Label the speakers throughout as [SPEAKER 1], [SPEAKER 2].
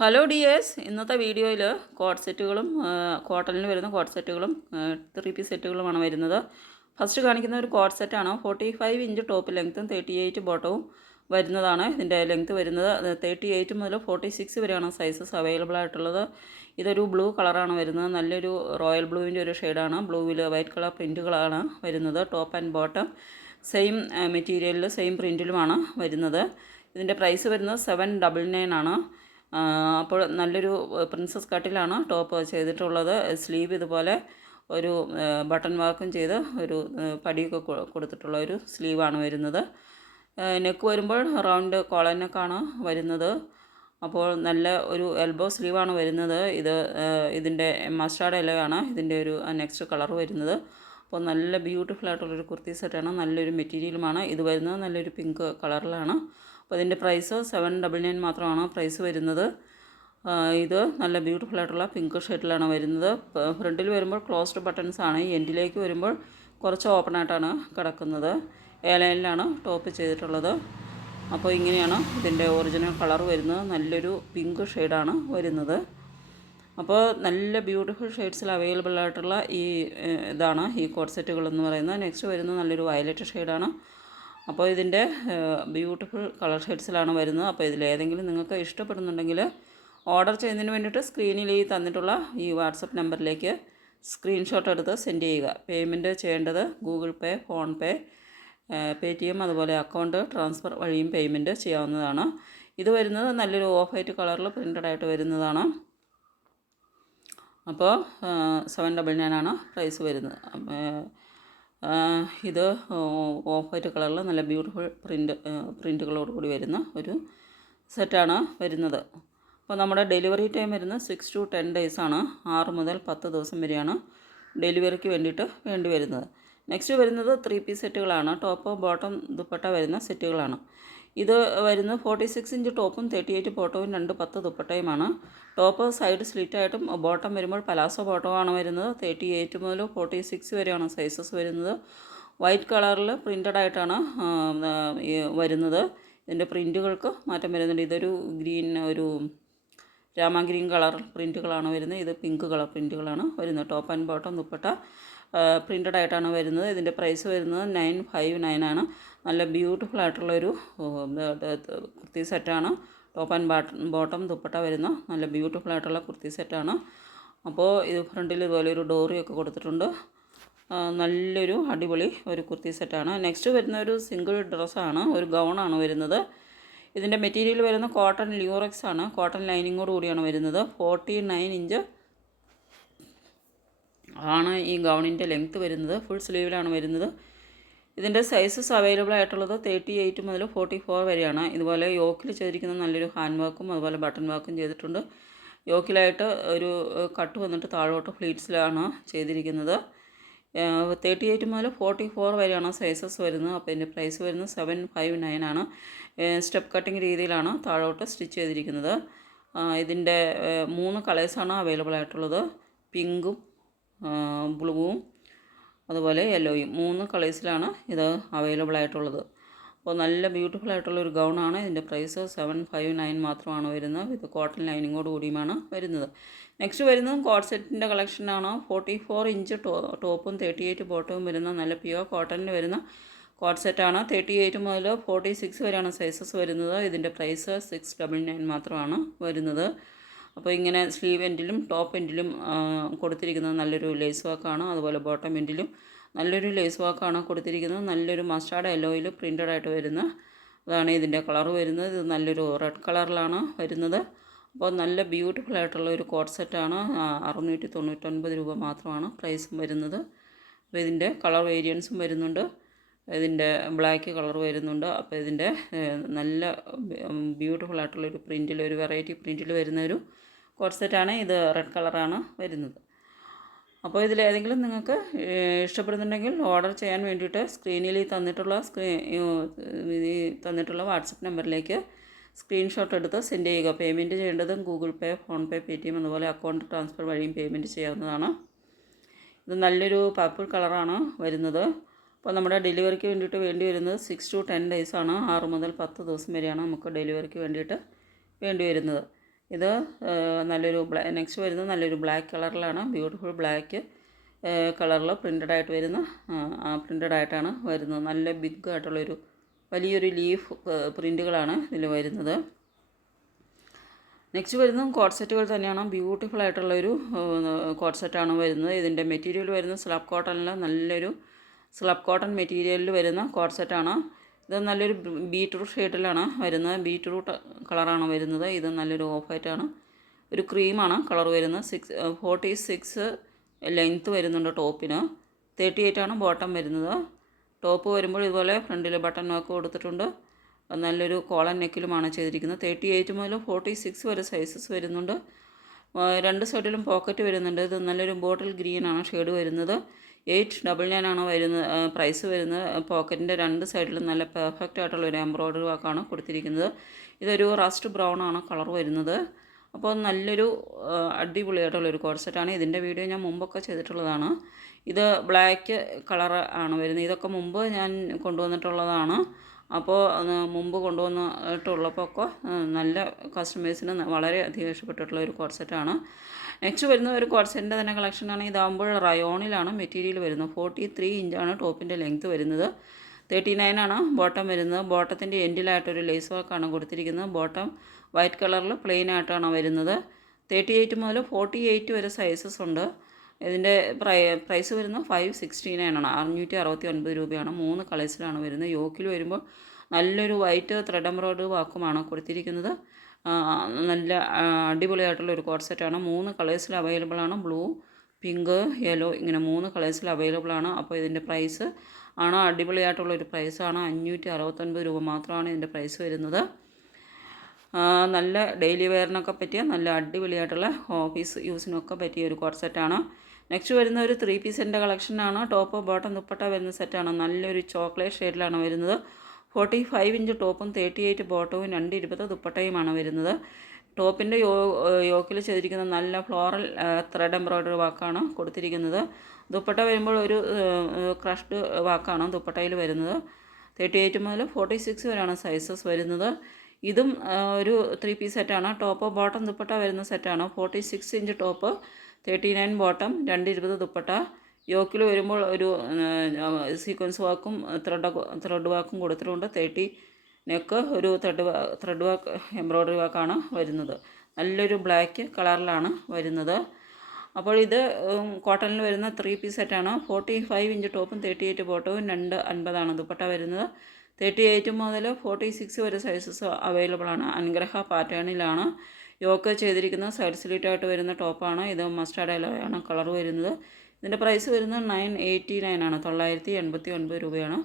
[SPEAKER 1] Hello dears ഇന്നത്തെ വീഡിയോയിൽ coat സെറ്റുകളും കോട്ടണിൽ വരുന്ന കോട്ട് സെറ്റുകളും ത്രീ പീസ് സെറ്റുകളുമാണ് വരുന്നത്. ഫസ്റ്റ് കാണിക്കുന്ന ഒരു കോട്ട് സെറ്റാണ് ഫോർട്ടി ഫൈവ് ഇഞ്ച് ടോപ്പ് ലെങ്ത്തും തേർട്ടി എയ്റ്റ് ബോട്ടവും വരുന്നതാണ്. ഇതിന്റെ ലെങ്ത്ത് വരുന്നത് തേർട്ടി എയ്റ്റ് മുതൽ ഫോർട്ടി സിക്സ് വരെയാണ് സൈസസ് അവൈലബിൾ ആയിട്ടുള്ളത്. ഇതൊരു ബ്ലൂ കളറാണ് വരുന്നത്. നല്ലൊരു റോയൽ ബ്ലൂവിന്റെ ഒരു ഷെയ്ഡാണ് ബ്ലൂവിൽ വൈറ്റ് കളർ പ്രിന്റുകളാണ് വരുന്നത് ടോപ്പ് ആൻഡ് ബോട്ടം സെയിം മെറ്റീരിയലിൽ സെയിം പ്രിന്റിലുമാണ് വരുന്നത്. ഇതിന്റെ പ്രൈസ് വരുന്നത് സെവൻ ഡബിൾ നയൻ ആണ്. അപ്പോൾ നല്ലൊരു പ്രിൻസസ് കട്ടിലാണ് ടോപ്പ് ചെയ്തിട്ടുള്ളത്. സ്ലീവ് ഇതുപോലെ ഒരു ബട്ടൺ വർക്കും ചെയ്ത് ഒരു പടിയൊക്കെ കൊടുത്തിട്ടുള്ള ഒരു സ്ലീവാണ് വരുന്നത്. നെക്ക് വരുമ്പോൾ റൗണ്ട് കോളർ ആണ് വരുന്നത്. അപ്പോൾ നല്ല ഒരു എൽബോ സ്ലീവാണ് വരുന്നത്. ഇത് ഇതിന്റെ മസ്റ്റാർഡ് ഇലയാണ്. ഇതിന്റെ ഒരു നെക്സ്റ്റ് കളർ വരുന്നത്. അപ്പോൾ നല്ല ബ്യൂട്ടിഫുൾ ആയിട്ടുള്ളൊരു കുർത്തി സെറ്റാണ് നല്ലൊരു മെറ്റീരിയലുമാണ് ഇത് വരുന്നത് നല്ലൊരു പിങ്ക് കളറിലാണ് അപ്പോൾ ഇതിന്റെ പ്രൈസ് സെവൻ ഡബിൾ നയൻ മാത്രമാണ് പ്രൈസ് വരുന്നത്. ഇത് നല്ല ബ്യൂട്ടിഫുൾ ആയിട്ടുള്ള പിങ്ക് ഷെയ്ഡിലാണ് വരുന്നത്. ഫ്രണ്ടിൽ വരുമ്പോൾ ക്ലോസ്ഡ് ബട്ടൺസ് ആണ്. എൻഡിലേക്ക് വരുമ്പോൾ കുറച്ച് ഓപ്പൺ ആയിട്ടാണ് കിടക്കുന്നത്. ഏലൈനിലാണ് ടോപ്പ് ചെയ്തിട്ടുള്ളത്. അപ്പോൾ ഇങ്ങനെയാണ് ഇതിന്റെ ഒറിജിനൽ കളർ വരുന്നത്. നല്ലൊരു പിങ്ക് ഷെയ്ഡാണ് വരുന്നത്. അപ്പോൾ നല്ല ബ്യൂട്ടിഫുൾ ഷെയ്ഡ്സിൽ അവൈലബിൾ ആയിട്ടുള്ള ഈ ഇതാണ് ഈ കോഡ് സെറ്റുകളെന്ന് പറയുന്നത്. നെക്സ്റ്റ് വരുന്നത് നല്ലൊരു വയലറ്റ് ഷെയ്ഡാണ് അപ്പോൾ ഇതിന്റെ ബ്യൂട്ടിഫുൾ കളർ ഷെയ്ഡ്സിലാണ് വരുന്നത്. അപ്പോൾ ഇതിലേതെങ്കിലും നിങ്ങൾക്ക് ഇഷ്ടപ്പെടുന്നുണ്ടെങ്കിൽ ഓർഡർ ചെയ്യുന്നതിന് വേണ്ടിയിട്ട് സ്ക്രീനിൽ ഈ തന്നിട്ടുള്ള ഈ വാട്സപ്പ് നമ്പറിലേക്ക് സ്ക്രീൻഷോട്ട് എടുത്ത് സെൻഡ് ചെയ്യുക. പേയ്മെന്റ് ചെയ്യേണ്ടത് Google Pay PhonePe T M അതുപോലെ അക്കൗണ്ട് ട്രാൻസ്ഫർ വഴിയും പേയ്മെന്റ് ചെയ്യാവുന്നതാണ്. ഇത് വരുന്നത് നല്ലൊരു ഓഫ് വൈറ്റ് കളറിൽ പ്രിന്റഡ് ആയിട്ട് വരുന്നതാണ്. അപ്പോൾ സെവൻ ഡബിൾ നയൻ ആണ് പ്രൈസ് വരുന്നത്. ഇത് ഓഫ് വൈറ്റ് കളറിൽ നല്ല ബ്യൂട്ടിഫുൾ പ്രിന്റ് പ്രിന്റുകളോട് കൂടി വരുന്ന ഒരു സെറ്റാണ് വരുന്നത്. അപ്പോൾ നമ്മുടെ ഡെലിവറി ടൈം വരുന്നത് സിക്സ് ടു ടെൻ ഡേയ്സ് ആണ് ആറ് മുതൽ പത്ത് ദിവസം വരെയാണ് ഡെലിവറിക്ക് വേണ്ടിയിട്ട് വേണ്ടി വരുന്നത്. നെക്സ്റ്റ് വരുന്നത് ത്രീ പീസ് സെറ്റുകളാണ്. ടോപ്പ് ബോട്ടം ദുപ്പട്ട വരുന്ന സെറ്റുകളാണ്. ഇത് വരുന്നത് ഫോർട്ടി സിക്സ് ഇഞ്ച് ടോപ്പും തേർട്ടി എയ്റ്റ് ബോട്ടവും രണ്ട് പത്ത് ദുപ്പട്ടയുമാണ് ടോപ്പ് സൈഡ് സ്ലിറ്റായിട്ടും ബോട്ടം വരുമ്പോൾ പലാസോ ബോട്ടവുമാണ് വരുന്നത്. തേർട്ടി എയ്റ്റ് മുതൽ ഫോർട്ടി സിക്സ് വരെയാണ് സൈസസ് വരുന്നത്. വൈറ്റ് കളറിൽ പ്രിന്റഡ് ആയിട്ടാണ് വരുന്നത്. ഇതിന്റെ പ്രിന്റുകൾക്ക് മാറ്റം വരുന്നുണ്ട്. ഇതൊരു ഗ്രീൻ ഒരു രാമ ഗ്രീൻ കളർ പ്രിന്റുകളാണ് വരുന്നത്. ഇത് പിങ്ക് കളർ പ്രിന്റുകളാണ് വരുന്നത്. Top and bottom dupatta printed ആയിട്ടാണ് വരുന്നത്. ഇതിന്റെ പ്രൈസ് വരുന്നത് നയൻ ഫൈവ് നയൻ ആണ്. നല്ല ബ്യൂട്ടിഫുൾ ആയിട്ടുള്ളൊരു കുർത്തി സെറ്റാണ് ടോപ്പ് ആൻഡ് ബാട്ടം ദുപ്പട്ട വരുന്ന നല്ല ബ്യൂട്ടിഫുൾ ആയിട്ടുള്ള കുർത്തി സെറ്റാണ് അപ്പോൾ ഇത് ഫ്രണ്ടിൽ ഇതുപോലെ ഒരു ഡോറിയൊക്കെ കൊടുത്തിട്ടുണ്ട്. നല്ലൊരു അടിപൊളി ഒരു കുർത്തി സെറ്റാണ് നെക്സ്റ്റ് വരുന്ന ഒരു സിംഗിൾ ഡ്രസ്സാണ് ഒരു ഗൗണാണ് വരുന്നത്. ഇതിന്റെ മെറ്റീരിയൽ വരുന്ന കോട്ടൺ ലിയോറക്സ് ആണ്. കോട്ടൺ ലൈനിങ്ങോട് കൂടിയാണ് വരുന്നത്. ഫോർട്ടി നയൻ ഇഞ്ച് ആണ് ഈ ഗൗണിന്റെ ലെങ്ത്ത് വരുന്നത്. ഫുൾ സ്ലീവിലാണ് വരുന്നത്. ഇതിന്റെ സൈസസ് അവൈലബിൾ ആയിട്ടുള്ളത് തേർട്ടി എയ്റ്റ് മുതൽ ഫോർട്ടി ഫോർ വരെയാണ്. ഇതുപോലെ യോക്കിൽ ചെയ്തിരിക്കുന്ന നല്ലൊരു ഹാൻഡ് വർക്കും അതുപോലെ ബട്ടൺ വർക്കും ചെയ്തിട്ടുണ്ട്. യോക്കിലായിട്ട് ഒരു കട്ട് വന്നിട്ട് താഴോട്ട് ഫ്ലീറ്റ്സിലാണ് ചെയ്തിരിക്കുന്നത്. തേർട്ടി എയ്റ്റ് മുതൽ ഫോർട്ടി ഫോർ വരെയാണ് സൈസസ് വരുന്നത്. അപ്പോൾ ഇതിന്റെ പ്രൈസ് വരുന്നത് സെവൻ ഫൈവ് നയൻ ആണ്. സ്റ്റെപ്പ് കട്ടിങ് രീതിയിലാണ് താഴോട്ട് സ്റ്റിച്ച് ചെയ്തിരിക്കുന്നത്. ഇതിന്റെ മൂന്ന് കളേഴ്സാണ് അവൈലബിൾ ആയിട്ടുള്ളത്. പിങ്കും ബ്ലൂവും അതുപോലെ യെല്ലോയും മൂന്ന് കളേഴ്സിലാണ് ഇത് അവൈലബിൾ ആയിട്ടുള്ളത്. അപ്പോൾ നല്ല ബ്യൂട്ടിഫുൾ ആയിട്ടുള്ള ഒരു ഗൗണാണ് ഇതിന്റെ പ്രൈസ് സെവൻ ഫൈവ് നയൻ മാത്രമാണ് വരുന്നത്. വിത്ത് കോട്ടൺ ലൈനിങ്ങോട് കൂടിയുമാണ് വരുന്നത്. നെക്സ്റ്റ് വരുന്നതും കോട്ട് സെറ്റിന്റെ കളക്ഷനാണ് ഫോർട്ടി ഫോർ ഇഞ്ച് ടോ ടോപ്പും തേർട്ടി എയ്റ്റ് ബോട്ടവും വരുന്ന നല്ല പ്യുവർ കോട്ടണിൽ വരുന്ന കോട്ട് സെറ്റാണ് തേർട്ടി എയ്റ്റ് മുതൽ ഫോർട്ടി സിക്സ് വരെയാണ് സൈസസ് വരുന്നത്. ഇതിന്റെ പ്രൈസ് സിക്സ് ഡബിൾ നയൻ മാത്രമാണ് വരുന്നത്. അപ്പോൾ ഇങ്ങനെ സ്ലീവ് എൻഡിലും ടോപ്പ് എൻഡിലും കൊടുത്തിരിക്കുന്നത് നല്ലൊരു ലേസ് വർക്കാണ്. അതുപോലെ ബോട്ടം എൻഡിലും നല്ലൊരു ലേസ് വർക്കാണ് കൊടുത്തിരിക്കുന്നത്. നല്ലൊരു മസ്റ്റാർഡ് യെല്ലോയിൽ പ്രിന്റഡ് ആയിട്ട് വരുന്ന അതാണ് ഇതിന്റെ കളർ വരുന്നത്. ഇത് നല്ലൊരു റെഡ് കളറിലാണ് വരുന്നത്. അപ്പോൾ നല്ല ബ്യൂട്ടിഫുൾ ആയിട്ടുള്ള ഒരു കോട്ട് സെറ്റാണ്. അറുന്നൂറ്റി തൊണ്ണൂറ്റൊൻപത് രൂപ മാത്രമാണ് പ്രൈസും വരുന്നത്. അപ്പോൾ ഇതിന്റെ കളർ വേരിയൻസും വരുന്നുണ്ട്. ഇതിന്റെ ബ്ലാക്ക് കളർ വരുന്നുണ്ട്. അപ്പോൾ ഇതിന്റെ നല്ല ബ്യൂട്ടിഫുൾ ആയിട്ടുള്ള ഒരു പ്രിന്റിൽ ഒരു വെറൈറ്റി പ്രിന്റിൽ വരുന്ന ഒരു കോട്ട് സെറ്റാണ് ഇത് റെഡ് കളറാണ് വരുന്നത്. അപ്പോൾ ഇതിലേതെങ്കിലും നിങ്ങൾക്ക് ഇഷ്ടപ്പെടുന്നുണ്ടെങ്കിൽ ഓർഡർ ചെയ്യാൻ വേണ്ടിയിട്ട് സ്ക്രീനിൽ ഈ തന്നിട്ടുള്ള സ്ക്രീ ഈ തന്നിട്ടുള്ള വാട്സപ്പ് നമ്പറിലേക്ക് സ്ക്രീൻഷോട്ട് എടുത്ത് സെൻഡ് ചെയ്യുക. പേയ്മെന്റ് ചെയ്യേണ്ടതും Google Pay PhonePe T M അതുപോലെ അക്കൗണ്ട് ട്രാൻസ്ഫർ വഴിയും പേയ്മെന്റ് ചെയ്യാവുന്നതാണ്. ഇത് നല്ലൊരു പർപ്പിൾ കളറാണ് വരുന്നത്. അപ്പോൾ നമ്മുടെ ഡെലിവറിക്ക് വേണ്ടിയിട്ട് വേണ്ടി വരുന്നത് സിക്സ് ടു ടെൻ ഡേയ്സാണ്. ആറ് മുതൽ പത്ത് ദിവസം വരെയാണ് നമുക്ക് ഡെലിവറിക്ക് വേണ്ടിയിട്ട് വേണ്ടി വരുന്നത്. ഇത് നല്ലൊരു നെക്സ്റ്റ് വരുന്നത് നല്ലൊരു ബ്ലാക്ക് കളറിലാണ് ബ്യൂട്ടിഫുൾ ബ്ലാക്ക് കളറിൽ പ്രിന്റഡ് ആയിട്ട് വരുന്ന പ്രിന്റഡ് ആയിട്ടാണ് വരുന്നത്. നല്ല ബിഗ് ആയിട്ടുള്ളൊരു വലിയൊരു ലീഫ് പ്രിന്റുകളാണ് ഇതിൽ വരുന്നത്. നെക്സ്റ്റ് വരുന്നതും കോട്ട് സെറ്റുകൾ തന്നെയാണ്. ബ്യൂട്ടിഫുൾ ആയിട്ടുള്ളൊരു കോട്ട് സെറ്റാണ് വരുന്നത്. ഇതിന്റെ മെറ്റീരിയൽ വരുന്നത് സ്ലബ് കോട്ടണിൽ നല്ലൊരു സ്ലബ് കോട്ടൺ മെറ്റീരിയലിൽ വരുന്ന കോട്ട് സെറ്റാണ്. ഇത് നല്ലൊരു ബീറ്റ്റൂട്ട് ഷെയ്ഡിലാണ് വരുന്നത്. ബീറ്റ്റൂട്ട് കളറാണ് വരുന്നത്. ഇത് നല്ലൊരു ഓഫ് വൈറ്റാണ് ഒരു ക്രീമാണ് കളർ വരുന്നത്. സിക്സ് ഫോർട്ടി സിക്സ് ലെങ്ത്ത് വരുന്നുണ്ട് ടോപ്പിന്. തേർട്ടി എയ്റ്റ് ആണ് ബോട്ടം വരുന്നത്. ടോപ്പ് വരുമ്പോൾ ഇതുപോലെ ഫ്രണ്ടിൽ ബട്ടൺ നോക്ക് കൊടുത്തിട്ടുണ്ട്. നല്ലൊരു കോളൻ നെക്കിലുമാണ് ചെയ്തിരിക്കുന്നത്. തേർട്ടി എയ്റ്റ് മുതൽ ഫോർട്ടി സിക്സ് വരെ സൈസസ് വരുന്നുണ്ട്. രണ്ട് സൈഡിലും പോക്കറ്റ് വരുന്നുണ്ട്. ഇത് നല്ലൊരു ബോട്ടിൽ ഗ്രീനാണ് ഷെയ്ഡ് വരുന്നത്. എയ്റ്റ് ഡബിൾ നയൻ ആണ് വരുന്നത് പ്രൈസ് വരുന്നത് പോക്കറ്റിന്റെ രണ്ട് സൈഡിലും നല്ല പെർഫെക്റ്റ് ആയിട്ടുള്ള ഒരു എംബ്രോയ്ഡറി വർക്കാണ് കൊടുത്തിരിക്കുന്നത്. ഇതൊരു റസ്റ്റ് ബ്രൗൺ ആണ് കളർ വരുന്നത്. അപ്പോൾ നല്ലൊരു അടിപൊളിയായിട്ടുള്ളൊരു കോൺസെപ്റ്റാണ് ഇതിന്റെ വീഡിയോ ഞാൻ മുമ്പൊക്കെ ചെയ്തിട്ടുള്ളതാണ്. ഇത് ബ്ലാക്ക് കളർ ആണ് വരുന്നത്. ഇതൊക്കെ മുമ്പ് ഞാൻ കൊണ്ടുവന്നിട്ടുള്ളതാണ്. അപ്പോൾ മുമ്പ് കൊണ്ടുവന്നിട്ടുള്ളപ്പോൾ ഒക്കെ നല്ല കസ്റ്റമേഴ്സിന് വളരെ അധികം ഇഷ്ടപ്പെട്ടിട്ടുള്ള ഒരു കോൺസെപ്റ്റാണ് നെക്സ്റ്റ് വരുന്ന ഒരു കോൺസെറ്റിന്റെ തന്നെ കളക്ഷനാണ് ഇതാകുമ്പോൾ റയോണിലാണ് മെറ്റീരിയൽ വരുന്നത്. ഫോർട്ടി ത്രീ ഇഞ്ചാണ് ടോപ്പിന്റെ ലെങ്ത് വരുന്നത്. തേർട്ടി നയൻ ആണ് ബോട്ടം വരുന്നത്. ബോട്ടത്തിന്റെ എൻഡിലായിട്ടൊരു ലേസ് വർക്കാണ് കൊടുത്തിരിക്കുന്നത്. ബോട്ടം വൈറ്റ് കളറിൽ പ്ലെയിൻ ആയിട്ടാണ് വരുന്നത്. തേർട്ടി എയ്റ്റ് മുതൽ ഫോർട്ടി എയ്റ്റ് വരെ സൈസസ് ഉണ്ട്. ഇതിന്റെ പ്രൈ പ്രൈസ് വരുന്നത് ഫൈവ് സിക്സ്റ്റി നയൻ ആണ്. അറുന്നൂറ്റി അറുപത്തി ഒൻപത് രൂപയാണ്. മൂന്ന് കളേഴ്സിലാണ് വരുന്നത്. യോക്കിൽ വരുമ്പോൾ നല്ലൊരു വൈറ്റ് ത്രെഡ് എംബ്രോയ്ഡറി വാക്കുമാണ് കൊടുത്തിരിക്കുന്നത്. നല്ല അടിപൊളിയായിട്ടുള്ള ഒരു കോട്ട് സെറ്റാണ് മൂന്ന് കളേഴ്സിൽ അവൈലബിൾ ആണ്. ബ്ലൂ പിങ്ക് യെല്ലോ ഇങ്ങനെ മൂന്ന് കളേഴ്സിൽ അവൈലബിൾ ആണ്. അപ്പോൾ ഇതിന്റെ പ്രൈസ് ആണ് അടിപൊളിയായിട്ടുള്ള ഒരു പ്രൈസാണ് അഞ്ഞൂറ്റി അറുപത്തൊൻപത് രൂപ മാത്രമാണ് ഇതിന്റെ പ്രൈസ് വരുന്നത്. നല്ല ഡെയിലി വെയറിനൊക്കെ പറ്റിയ നല്ല അടിപൊളിയായിട്ടുള്ള ഓഫീസ് യൂസിനൊക്കെ പറ്റിയ ഒരു കോട്ട് സെറ്റാണ് നെക്സ്റ്റ് വരുന്ന ഒരു ത്രീ പീസിന്റെ കളക്ഷനാണ് ടോപ്പ് ബോട്ടം ദുപ്പട്ട വരുന്ന സെറ്റാണ് നല്ലൊരു ചോക്ലേറ്റ് ഷെയ്ഡിലാണ് വരുന്നത്. ഫോർട്ടി ഫൈവ് ഇഞ്ച് ടോപ്പും തേർട്ടി എയ്റ്റ് ബോട്ടവും രണ്ട് ഇരുപത് ദുപ്പട്ടയുമാണ് വരുന്നത്. ടോപ്പിന്റെ യോ യോക്കിൽ ചെയ്തിരിക്കുന്ന നല്ല ഫ്ലോറൽ ത്രെഡ് എംബ്രോയ്ഡറി വാക്കാണ് കൊടുത്തിരിക്കുന്നത്. ദുപ്പട്ട വരുമ്പോൾ ഒരു ക്രഷ്ഡ് വാക്കാണ് ദുപ്പട്ടയിൽ വരുന്നത്. തേർട്ടി എയ്റ്റ് മുതൽ ഫോർട്ടി സിക്സ് വരെയാണ് സൈസസ് വരുന്നത്. ഇതും ഒരു ത്രീ പീസ് സെറ്റാണ് ടോപ്പ് ബോട്ടം ദുപ്പട്ട വരുന്ന സെറ്റാണ് forty six inch top thirty nine bottom രണ്ട് ഇരുപത് ദുപ്പട്ട. യോക്കിൽ വരുമ്പോൾ ഒരു സീക്വൻസ് വാക്കും ത്രെഡ് ത്രെഡ് വാക്കും കൊടുത്തിട്ടുണ്ട്. തേർട്ടി നെക്ക് ഒരു ത്രെഡ് ത്രെഡ് വാക്ക് എംബ്രോയ്ഡറി വാക്കാണ് വരുന്നത്. നല്ലൊരു ബ്ലാക്ക് കളറിലാണ് വരുന്നത്. അപ്പോൾ ഇത് കോട്ടണിൽ വരുന്ന ത്രീ പീസ് സെറ്റാണ് ഫോർട്ടി ഫൈവ് ഇഞ്ച് ടോപ്പും തേർട്ടി എയ്റ്റ് ബോട്ടവും രണ്ട് അൻപതാണ് ദുപ്പട്ട വരുന്നത്. തേർട്ടി എയ്റ്റ് മുതൽ ഫോർട്ടി സിക്സ് വരെ സൈസസ് അവൈലബിൾ ആണ്. അനുഗ്രഹ പാറ്റേണിലാണ് യോക്ക് ചെയ്തിരിക്കുന്ന സൈഡ് സ്ലീറ്റായിട്ട് വരുന്ന ടോപ്പാണ് ഇത് മസ്റ്റാർഡ് ഇലവയാണ് കളർ വരുന്നത്. ഇതിന്റെ പ്രൈസ് വരുന്നത് നയൻ എയ്റ്റി നയൻ ആണ്. തൊള്ളായിരത്തി എൺപത്തി ഒൻപത് രൂപയാണ്.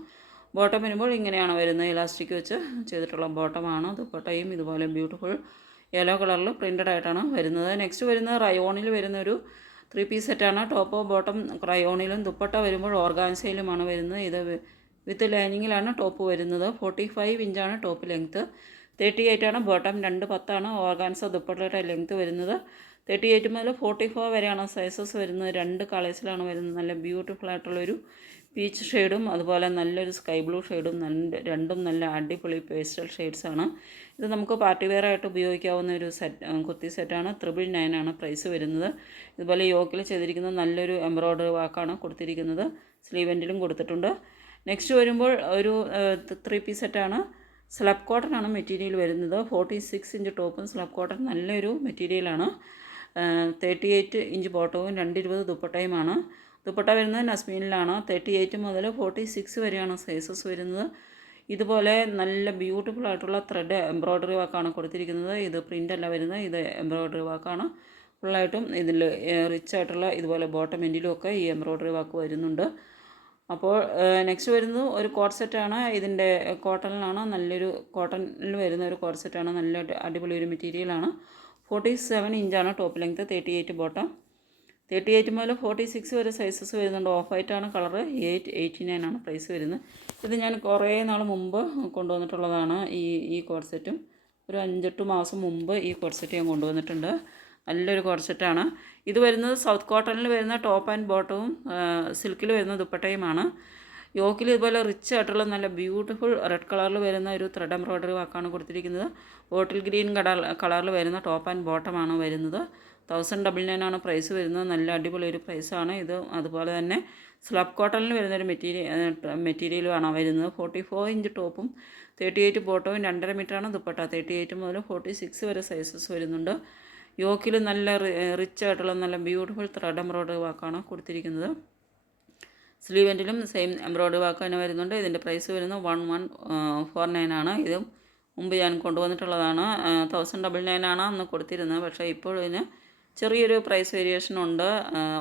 [SPEAKER 1] ബോട്ടം വരുമ്പോൾ ഇങ്ങനെയാണ് വരുന്നത്. ഇലാസ്റ്റിക് വെച്ച് ചെയ്തിട്ടുള്ള ബോട്ടമാണ്. ദുപ്പട്ടയും ഇതുപോലെ ബ്യൂട്ടിഫുൾ യെല്ലോ കളറിൽ പ്രിന്റഡ് ആയിട്ടാണ് വരുന്നത്. നെക്സ്റ്റ് വരുന്നത് റയോണിൽ വരുന്ന ഒരു ത്രീ പീസ് സെറ്റാണ് ടോപ്പ് ബോട്ടം റയോണിലും ദുപ്പട്ട വരുമ്പോൾ ഓർഗാൻസയിലുമാണ് വരുന്നത്. ഇത് വിത്ത് ലൈനിങ്ങിലാണ് ടോപ്പ് വരുന്നത്. ഫോർട്ടി ഫൈവ് ഇഞ്ചാണ് ടോപ്പ് ലെങ്ത്ത്. തേർട്ടി എയ്റ്റ് ആണ്. ബോട്ടം രണ്ട് പത്താണ്. ഓർഗാൻസ ദുപ്പട്ടയുടെ ലെങ്ത്ത് വരുന്നത്. തേർട്ടി എയ്റ്റ് മുതൽ ഫോർട്ടി ഫോർ വരെയാണ് സൈസസ് വരുന്നത്. രണ്ട് കളേഴ്സിലാണ് വരുന്നത്. നല്ല ബ്യൂട്ടിഫുൾ ആയിട്ടുള്ളൊരു പീച്ച് ഷെയ്ഡും അതുപോലെ നല്ലൊരു സ്കൈ ബ്ലൂ ഷെയ്ഡും രണ്ട് രണ്ടും നല്ല അടിപൊളി പേസ്റ്റൽ ഷെയ്ഡ്സാണ് ഇത് നമുക്ക് പാർട്ടി വെയർ ആയിട്ട് ഉപയോഗിക്കാവുന്ന ഒരു സെറ്റ് കുത്തി സെറ്റാണ് ത്രിബിൾ നയൻ ആണ് പ്രൈസ് വരുന്നത്. ഇതുപോലെ യോക്കിൽ ചെയ്തിരിക്കുന്ന നല്ലൊരു എംബ്രോയ്ഡറി വാക്കാണ് കൊടുത്തിരിക്കുന്നത്. സ്ലീവെന്റിലും കൊടുത്തിട്ടുണ്ട്. നെക്സ്റ്റ് വരുമ്പോൾ ഒരു ത്രീ പീസ് സെറ്റാണ് സ്ലബ് കോട്ടൺ ആണ്. മെറ്റീരിയൽ വരുന്നത്. ഫോർട്ടി സിക്സ് ഇഞ്ച് ടോപ്പും സ്ലബ് കോട്ടൺ നല്ലൊരു മെറ്റീരിയലാണ് തേർട്ടി എയ്റ്റ് ഇഞ്ച് ബോട്ടവും രണ്ട് ഇരുപത് ദുപ്പട്ടയുമാണ്. ദുപ്പട്ട വരുന്നത് നസ്മീനിലാണ്. തേർട്ടി എയ്റ്റ് മുതൽ ഫോർട്ടി സിക്സ് വരെയാണ് സൈസസ് വരുന്നത്. ഇതുപോലെ നല്ല ബ്യൂട്ടിഫുൾ ആയിട്ടുള്ള ത്രെഡ് എംബ്രോയ്ഡറി വർക്കാണ് കൊടുത്തിരിക്കുന്നത്. ഇത് പ്രിന്റ് അല്ല വരുന്നത്. ഇത് എംബ്രോയ്ഡറി വാക്കാണ് ഫുള്ളായിട്ടും ഇതിൽ റിച്ച് ആയിട്ടുള്ള ഇതുപോലെ ബോട്ടം എൻഡിലും ഒക്കെ ഈ എംബ്രോയ്ഡറി വാക്ക് വരുന്നുണ്ട്. അപ്പോൾ നെക്സ്റ്റ് വരുന്നത് ഒരു കോട്ട് സെറ്റാണ് ഇതിന്റെ കോട്ടണിലാണ് നല്ലൊരു കോട്ടണിൽ വരുന്ന ഒരു കോട്ട് സെറ്റാണ് നല്ല അടിപൊളി ഒരു മെറ്റീരിയലാണ് ഫോർട്ടി സെവൻ ഇഞ്ചാണ് top length thirty eight bottom thirty eight മുതൽ ഫോർട്ടി സിക്സ് വരെ സൈസസ് വരുന്നുണ്ട്. ഓഫ് ആയിട്ടാണ് കളർ എയ്റ്റ് എയ്റ്റി നയൻ ആണ് പ്രൈസ് വരുന്നത്. ഇത് ഞാൻ കുറേ നാൾ മുമ്പ് കൊണ്ടുവന്നിട്ടുള്ളതാണ് ഈ ഈ കോഡ്സെറ്റും ഒരു അഞ്ചെട്ട് മാസം മുമ്പ് ഈ കോഡ്സെറ്റ് ഞാൻ കൊണ്ടുവന്നിട്ടുണ്ട്. നല്ലൊരു കോഡ്സെറ്റാണ് ഇത് വരുന്നത് സൗത്ത് കോട്ടണിൽ വരുന്ന ടോപ്പ് ആൻഡ് ബോട്ടവും സിൽക്കിൽ വരുന്ന ദുപ്പട്ടയുമാണ്. യോക്കിൽ ഇതുപോലെ റിച്ച് ആയിട്ടുള്ള നല്ല ബ്യൂട്ടിഫുൾ റെഡ് കളറിൽ വരുന്ന ഒരു ത്രെഡ് എംബ്രോയ്ഡറി വർക്കാണ് കൊടുത്തിരിക്കുന്നത്. ബോട്ടിൽ ഗ്രീൻ കട കളറിൽ വരുന്ന ടോപ്പ് ആൻഡ് ബോട്ടമാണ് വരുന്നത്. തൗസൻഡ് ഡബിൾ നയൻ ആണ് പ്രൈസ് വരുന്നത്. നല്ല അടിപൊളി ഒരു പ്രൈസാണ് ഇത് അതുപോലെ തന്നെ സ്ലബ് കോട്ടണിൽ വരുന്ന ഒരു മെറ്റീരിയൽ മെറ്റീരിയലുമാണ് വരുന്നത്. ഫോർട്ടി ഫോർ ഇഞ്ച് ടോപ്പും തേർട്ടി എയ്റ്റ് ബോട്ടവും രണ്ടര മീറ്ററാണ് ദുപ്പട്ട. തേർട്ടി എയ്റ്റ് മുതൽ ഫോർട്ടി സിക്സ് വരെ സൈസസ് വരുന്നുണ്ട്. യോക്കിൽ നല്ല റിച്ച് ആയിട്ടുള്ള നല്ല ബ്യൂട്ടിഫുൾ ത്രെഡ് എംബ്രോയ്ഡറി വർക്കാണ് കൊടുത്തിരിക്കുന്നത്. സ്ലീവെന്റിലും സെയിം എംബ്രോയ്ഡറി വർക്ക് തന്നെ വരുന്നുണ്ട്. ഇതിന്റെ പ്രൈസ് വരുന്നത് വൺ വൺ ഫോർ നയൻ ആണ്. ഇത് മുമ്പ് ഞാൻ കൊണ്ടുവന്നിട്ടുള്ളതാണ്. തൗസൻഡ് ഡബിൾ നയൻ ആണ് അന്ന് കൊടുത്തിരുന്നത്. പക്ഷേ ഇപ്പോൾ ഇതിന് ചെറിയൊരു പ്രൈസ് വേരിയേഷൻ ഉണ്ട്.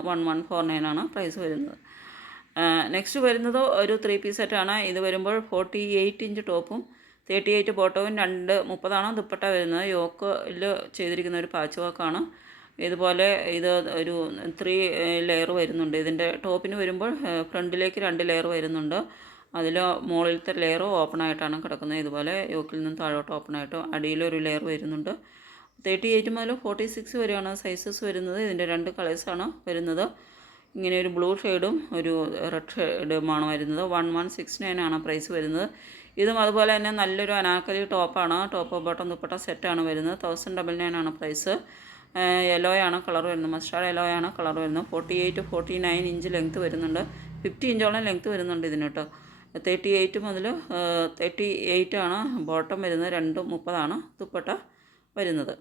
[SPEAKER 1] വൺ വൺ ഫോർ നയൻ ആണ് പ്രൈസ് വരുന്നത്. നെക്സ്റ്റ് വരുന്നത് ഒരു ത്രീ പീസ് സെറ്റാണ് ഇത് വരുമ്പോൾ ഫോർട്ടി എയ്റ്റ് ഇഞ്ച് ടോപ്പും തേർട്ടി എയ്റ്റ് ബോട്ടവും രണ്ട് മുപ്പതാണ് ദുപ്പട്ട വരുന്നത്. യോക്കിൽ ചെയ്തിരിക്കുന്ന ഒരു പാച്ച് വർക്കാണ്. ഇതുപോലെ ഇത് ഒരു ത്രീ ലെയർ വരുന്നുണ്ട്. ഇതിന്റെ ടോപ്പിന് വരുമ്പോൾ ഫ്രണ്ടിലേക്ക് രണ്ട് ലെയർ വരുന്നുണ്ട്. അതിൽ മുകളിലത്തെ ലെയർ ഓപ്പൺ ആയിട്ടാണ് കിടക്കുന്നത്. ഇതുപോലെ യോക്കിൽ നിന്ന് താഴോട്ട് ഓപ്പൺ ആയിട്ട് അടിയിലൊരു ലെയർ വരുന്നുണ്ട്. തേർട്ടി എയ്റ്റ് മുതൽ ഫോർട്ടി സിക്സ് വരെയാണ് സൈസസ് വരുന്നത്. ഇതിന്റെ രണ്ട് കളേഴ്സാണ് വരുന്നത്. ഇങ്ങനെ ഒരു ബ്ലൂ ഷെയ്ഡും ഒരു റെഡ് ഷെയ്ഡുമാണ് വരുന്നത്. വൺ വൺ സിക്സ് നയൻ ആണ് പ്രൈസ് വരുന്നത്. ഇതും അതുപോലെ തന്നെ നല്ലൊരു അനാക്കലി ടോപ്പാണ് ടോപ്പ് ബോട്ടം ദുപ്പട്ട സെറ്റാണ് വരുന്നത്. തൗസൻഡ് ഡബിൾ നയൻ ആണ് പ്രൈസ് യെല്ലോയാണ് കളർ വരുന്നത് മസ്റ്റാർഡ് യെല്ലോയാണ് കളർ വരുന്നത് forty eight forty nine inch length വരുന്നുണ്ട്. ഫിഫ്റ്റി ഇഞ്ചോളം ലെങ്ത്ത് വരുന്നുണ്ട് ഇതിന് കേട്ടോ തേർട്ടി എയ്റ്റ് മുതൽ തേർട്ടി എയ്റ്റ് ആണ് ബോട്ടം വരുന്നത്. രണ്ടും മുപ്പതാണ് ദുപ്പട്ട വരുന്നത്.